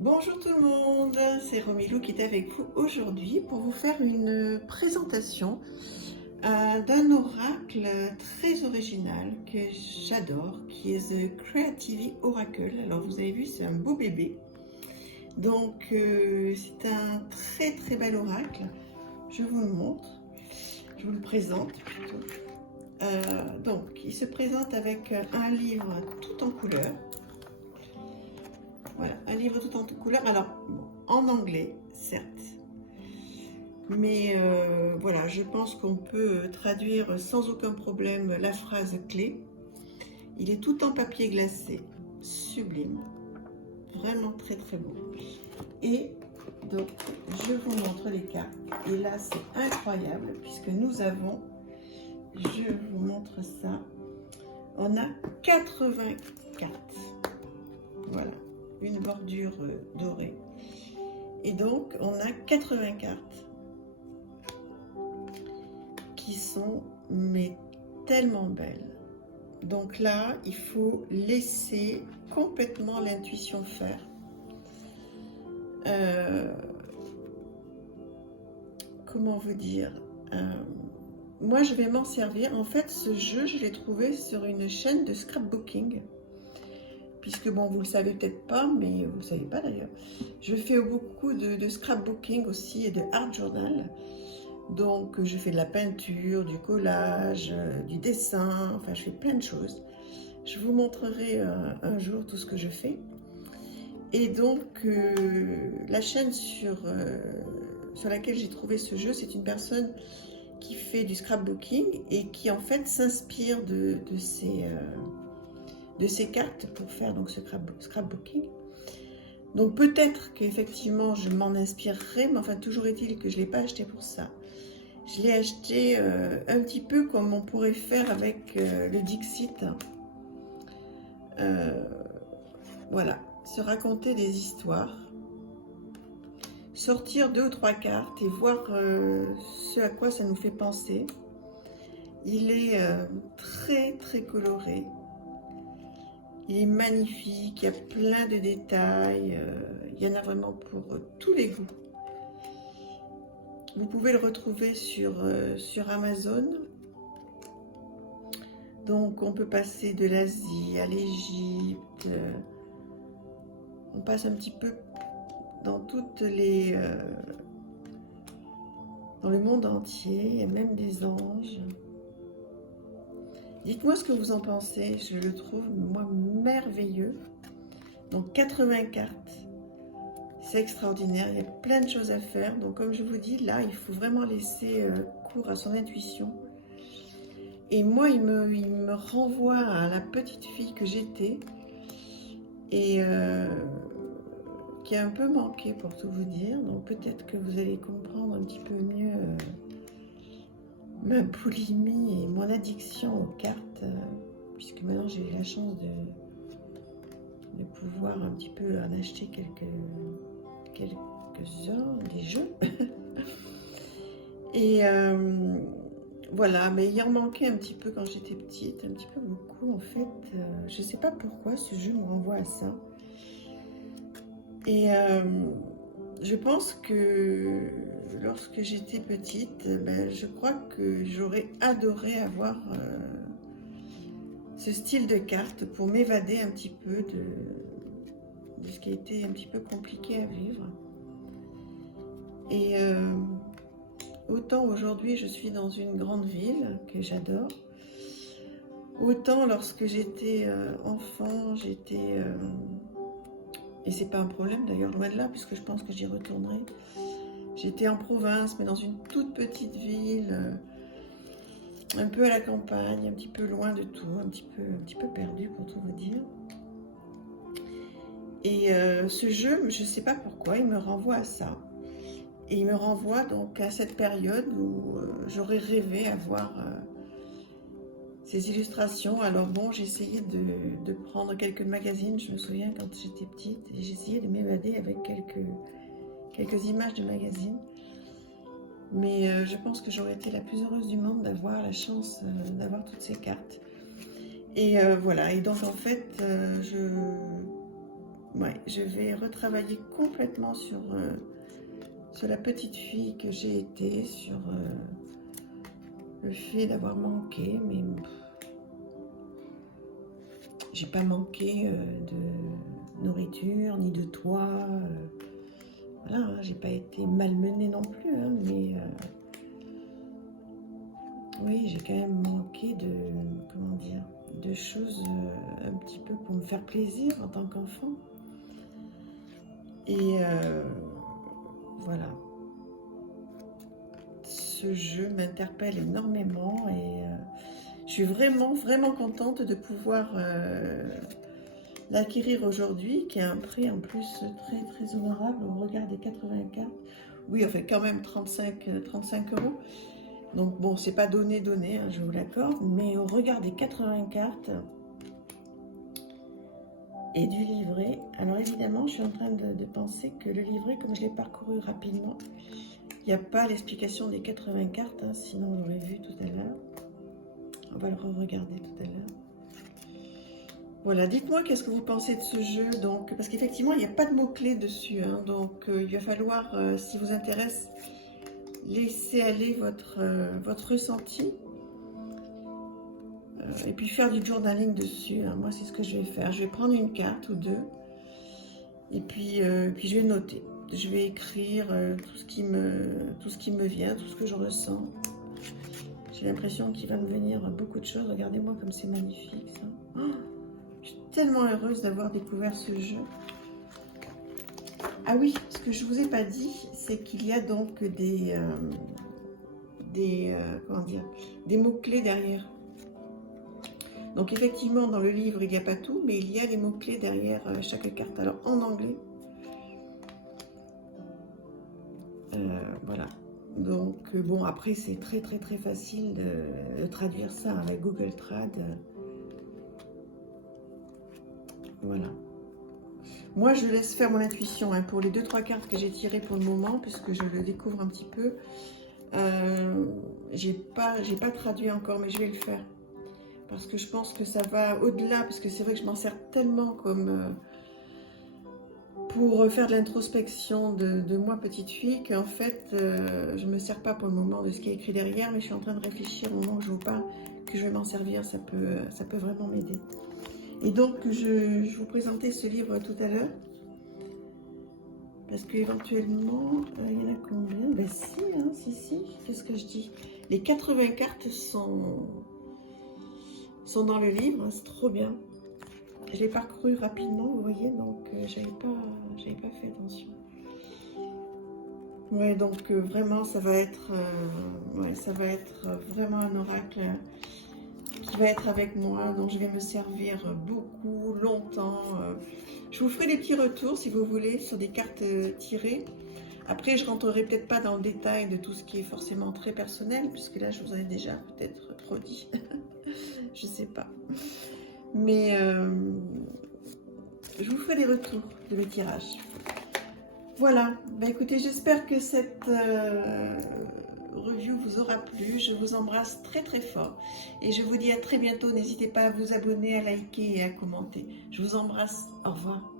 Bonjour tout le monde, c'est Romilou qui est avec vous aujourd'hui pour vous faire une présentation d'un oracle très original que j'adore, qui est The Creativity Oracle. Alors vous avez vu, c'est un beau bébé. Donc c'est un très très bel oracle. Je vous le montre, je vous le présente plutôt. Donc il se présente avec un livre tout en couleur. Voilà, un livre tout en couleur, alors bon, en anglais, certes. Mais voilà, je pense qu'on peut traduire sans aucun problème la phrase clé. Il est tout en papier glacé, sublime, vraiment très très beau. Et donc, je vous montre les cartes. Et là, c'est incroyable puisque nous avons, je vous montre ça, on a 80 cartes. Voilà, une bordure dorée. Et donc, on a 80 cartes qui sont mais tellement belles. Donc là, il faut laisser complètement l'intuition faire. Comment vous dire, moi, je vais m'en servir. En fait, ce jeu, je l'ai trouvé sur une chaîne de scrapbooking. Puisque, bon, vous le savez peut-être pas, mais vous le savez pas d'ailleurs. Je fais beaucoup de scrapbooking aussi et de art journal. Donc, je fais de la peinture, du collage, du dessin, enfin, je fais plein de choses. Je vous montrerai un jour tout ce que je fais. Et donc, la chaîne sur laquelle j'ai trouvé ce jeu, c'est une personne qui fait du scrapbooking et qui, en fait, s'inspire de ces cartes pour faire donc ce scrapbooking. Donc, peut-être qu'effectivement, je m'en inspirerai, mais enfin, toujours est-il que je ne l'ai pas acheté pour ça. Je l'ai acheté un petit peu comme on pourrait faire avec le Dixit. Voilà, se raconter des histoires, sortir 2 ou 3 cartes et voir ce à quoi ça nous fait penser. Il est très très coloré, il est magnifique, il y a plein de détails, il y en a vraiment pour tous les goûts. Vous pouvez le retrouver sur Amazon. Donc on peut passer de l'Asie à l'Égypte, on passe un petit peu dans toutes les... dans le monde entier, il y a même des anges. Dites-moi ce que vous en pensez, je le trouve moi merveilleux. Donc 80 cartes, c'est extraordinaire, il y a plein de choses à faire. Donc comme je vous dis, là il faut vraiment laisser cours à son intuition. Et moi il me renvoie à la petite fille que j'étais et qui a un peu manqué pour tout vous dire. Donc peut-être que vous allez comprendre un petit peu mieux ma boulimie et mon addiction aux cartes, puisque maintenant j'ai eu la chance de pouvoir un petit peu en acheter quelques-uns des jeux. Et voilà, mais il en manquait un petit peu quand j'étais petite, un petit peu beaucoup en fait. Je sais pas pourquoi ce jeu me renvoie à ça. Et je pense que lorsque j'étais petite, je crois que j'aurais adoré avoir ce style de carte pour m'évader un petit peu de ce qui a été un petit peu compliqué à vivre. Et autant aujourd'hui je suis dans une grande ville que j'adore, autant lorsque j'étais enfant, j'étais... et c'est pas un problème d'ailleurs, loin de là, puisque je pense que j'y retournerai. J'étais en province, mais dans une toute petite ville, un peu à la campagne, un petit peu loin de tout, un petit peu perdu pour tout vous dire. Et ce jeu, je ne sais pas pourquoi, il me renvoie à ça. Et il me renvoie donc à cette période où j'aurais rêvé avoir ces illustrations. Alors bon, j'ai essayé de prendre quelques magazines, je me souviens quand j'étais petite, et j'ai essayé de m'évader avec quelques images de magazines. Mais je pense que j'aurais été la plus heureuse du monde d'avoir la chance d'avoir toutes ces cartes. Et voilà, et donc en fait, ouais, je vais retravailler complètement sur la petite fille que j'ai été, sur le fait d'avoir manqué, mais j'ai pas manqué de nourriture, ni de toit. Voilà, hein, j'ai pas été malmenée non plus, hein, mais oui, j'ai quand même manqué de, comment dire, de choses un petit peu pour me faire plaisir en tant qu'enfant. Et voilà, ce jeu m'interpelle énormément et je suis vraiment, vraiment contente de pouvoir l'acquérir aujourd'hui, qui a un prix en plus très, très honorable au regard des 80 cartes. Oui, enfin quand même 35 €. Donc bon, c'est pas donné, hein, je vous l'accorde, mais au regard des 80 cartes et du livret, alors évidemment, je suis en train de penser que le livret, comme je l'ai parcouru rapidement, il n'y a pas l'explication des 80 cartes, hein, sinon on l'aurait vu tout à l'heure. On va le re-regarder tout à l'heure. Voilà, dites-moi qu'est-ce que vous pensez de ce jeu, donc, parce qu'effectivement, il n'y a pas de mots-clés dessus, hein, donc il va falloir, si vous intéresse, laisser aller votre ressenti. Et puis faire du journaling dessus, hein. Moi c'est ce que je vais faire. Je vais prendre une carte ou deux et puis je vais noter. Je vais écrire tout ce qui me vient, tout ce que je ressens. J'ai l'impression qu'il va me venir beaucoup de choses. Regardez-moi comme c'est magnifique ça. Oh, je suis tellement heureuse d'avoir découvert ce jeu. Ah oui, ce que je ne vous ai pas dit, c'est qu'il y a donc comment dire, des mots-clés derrière. Donc effectivement, dans le livre, il n'y a pas tout, mais il y a les mots-clés derrière chaque carte. Alors en anglais, voilà. Donc bon, après c'est très très très facile de traduire ça avec Google Trad. Voilà. Moi, je laisse faire mon intuition hein, pour les 2-3 cartes que j'ai tirées pour le moment, puisque je le découvre un petit peu. J'ai pas traduit encore, mais je vais le faire. Parce que je pense que ça va au-delà, parce que c'est vrai que je m'en sers tellement comme pour faire de l'introspection de moi petite fille, qu'en fait je ne me sers pas pour le moment de ce qui est écrit derrière, mais je suis en train de réfléchir au moment où je vous parle que je vais m'en servir, ça peut vraiment m'aider. Et donc je vous présentais ce livre tout à l'heure, parce qu'éventuellement, il y en a combien? Ben si, hein, si, qu'est-ce que je dis? Les 80 cartes sont dans le livre, hein, c'est trop bien. Je l'ai parcouru rapidement, vous voyez, donc j'avais pas fait attention. Ouais, donc vraiment, ça va être vraiment un oracle qui va être avec moi, dont je vais me servir beaucoup, longtemps. Je vous ferai des petits retours, si vous voulez, sur des cartes tirées. Après, je rentrerai peut-être pas dans le détail de tout ce qui est forcément très personnel, puisque là, je vous en ai déjà peut-être trop dit. Je sais pas. Mais je vous ferai des retours de mes tirages. Voilà. Bah, écoutez, j'espère que cette review vous aura plu. Je vous embrasse très très fort. Et je vous dis à très bientôt. N'hésitez pas à vous abonner, à liker et à commenter. Je vous embrasse. Au revoir.